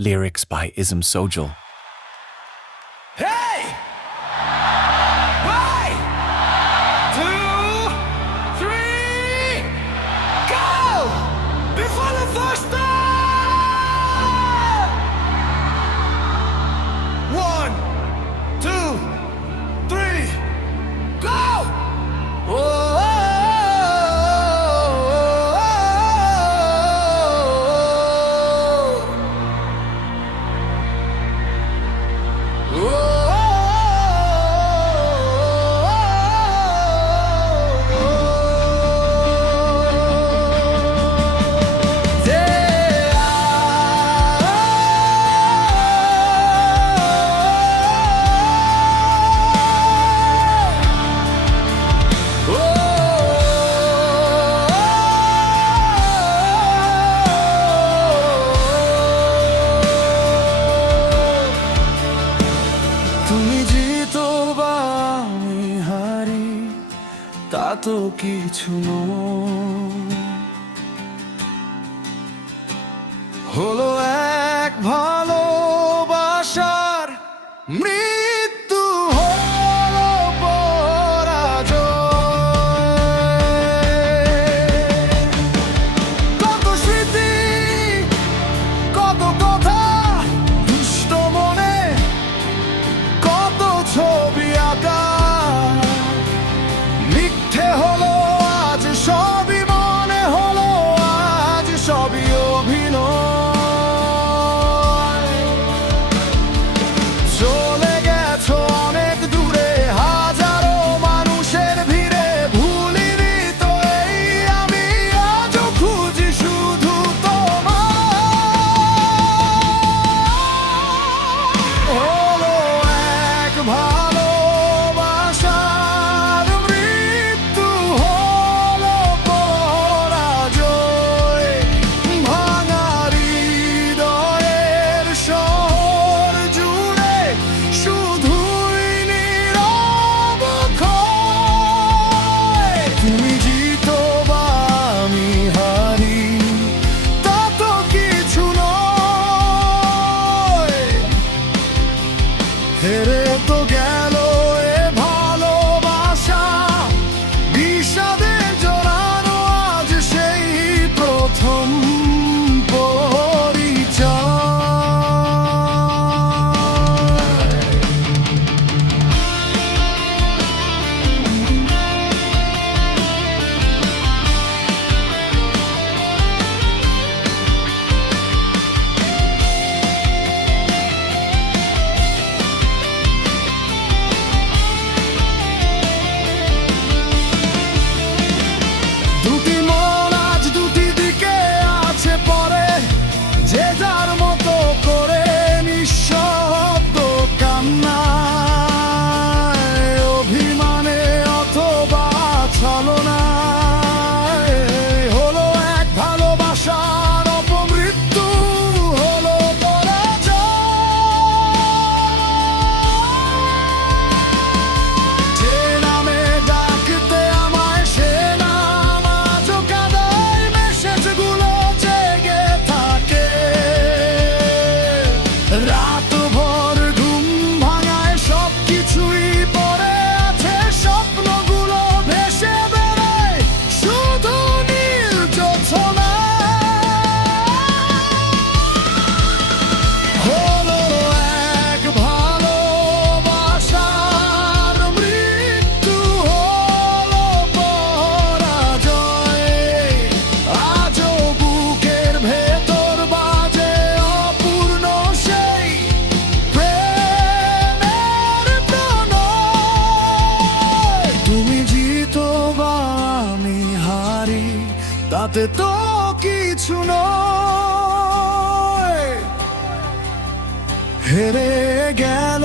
Lyrics by Ism Sojal. Hey! One, two, three, go! Before the first time! One, two, three, go! তুমি জিতো বা আমি হারি তা তো কিছু নয়, হলো এক ভালোবাসার মৃত্যু হলো পরাজয়। কত স্মৃতি কত কথা দুষ্ট মনে, কত ছবি আঁকা মিথ্যে হলো আজ সবই মনে হলো আজ সবই অভিনয়। চলে গেছো অনেক দূরে হাজারো মানুষের ভিড়ে, ভুলিনি তো এই আমি আজও খুঁজি শুধু তোমায়। হলো এক ভালোবাসার মৃত্যু হলো পরাজয়। ভাঙা হৃদয়ের শহর জুড়ে শুধুই নীরব ক্ষয়। তুমি জিতো বা আমি হারি তা তো কিছু নয়, হেরে তো গেল এ ভালোবাসা বিষাদে জড়ানো আজ সেই প্রথম পরিচয়। দুটি মন আজ দুটি দিকে আছে পরে, যে যার মতো করে নিঃশব্দ কান্নায়, অভিমানে অথবা ছলনায়। হলো এক ভালোবাসার অপমৃত্যু হলো পরাজয়। যে নামে ডাকতে আমায় সে নাম আজও কাদায়, মেসেজগুলো জেগে থাকে রাতভর ঘুম ভাঙায়, সব কিছুই পড়ে আছে, স্বপ্নগুলো ভেসে বেড়ায় শুধু নীল জোছনায়। হলো এক ভালোবাসার মৃত্যু হলো পরাজয়। আজও বুকের ভেতর বাজে অপূর্ণ সেই প্রেমের প্রণয়। তুমি জিতো বা আমি হারি তাতে তো কিছু নয়, হেরে গেল